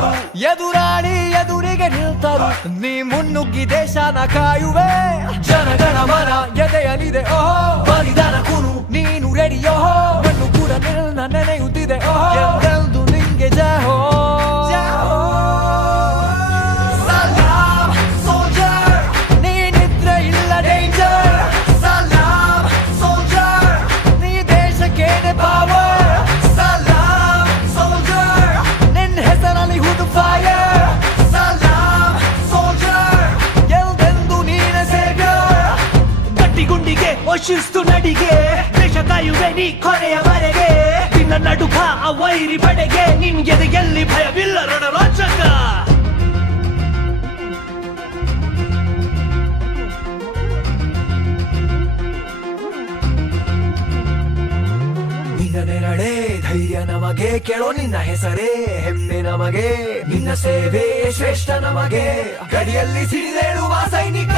ನಿಂತರು, ಎದುರಾಳಿ ಎದುರಿಗೆ ನಿಲ್ತರು. ನೀ ಮುನ್ನುಗ್ಗಿ ದೇಶನ ಕಾಯುವೆ, ಜನಗಣ ಮನ ಎದೆಯಲಿದೆ ಓಹೋ, ಬಲಿದಾನ ಕುನು ನೀನು ರೆಡಿಯೋ, ಮಣ್ಣು ಕೂಡ ನಿನ್ನ ನೆನೆಯುತ್ತಿದೆ ಓಹೋ, ಎಂದೆಂದು ನಿಂಗೆ ಜಯ ಹೋ. ಸಲಾಮ್ ಸೋಲ್ಜರ್, ನೀನಿದ್ರೆ ಇಲ್ಲ ಡೇಂಜರ್. ಸಲಾಮ್ ಸೋಲ್ಜರ್, ನೀ ದೇಶಕ್ಕೇನೆ ಪವರ್. ಸಲಾಮ್ ಸೋಲ್ಜರ್, ನಿನ್ನ ಹೆಸರಲ್ಲಿ ಹುದು ಫೈರ್. ಸಲಾಮ್ ಸೋಲ್ಜರ್, ಎಲ್ದೆಂದು ನೀನೆ ಸೇವ್ಯರ್. ಗಟ್ಟಿ ಗುಂಡಿಗೆ ಶಿಸ್ತು ನಡಿಗೆ, ದೇಶ ಕಾಯುವೆ ನೀ ಕೊನೆಯವರೆಗೆ. ನಿನ್ನ ನಡುಕ ಆ ವೈರಿ ಪಡೆಗೆ, ನಿನ್ಗೆದೆ ಎಲ್ಲಿ ಭಯವಿಲ್ಲ ರಣರೋಚಕ. ನಿನ್ನ ನೆರಳೆ ಧೈರ್ಯ ನಮಗೆ, ಕೇಳೋ ನಿನ್ನ ಹೆಸರೇ ಹೆಮ್ಮೆ ನಮಗೆ. ನಿನ್ನ ಸೇವೆ ಶ್ರೇಷ್ಠ ನಮಗೆ, ಗಡಿಯಲ್ಲಿ ಸಿಡಿದೇಳುವ ಸೈನಿಕ.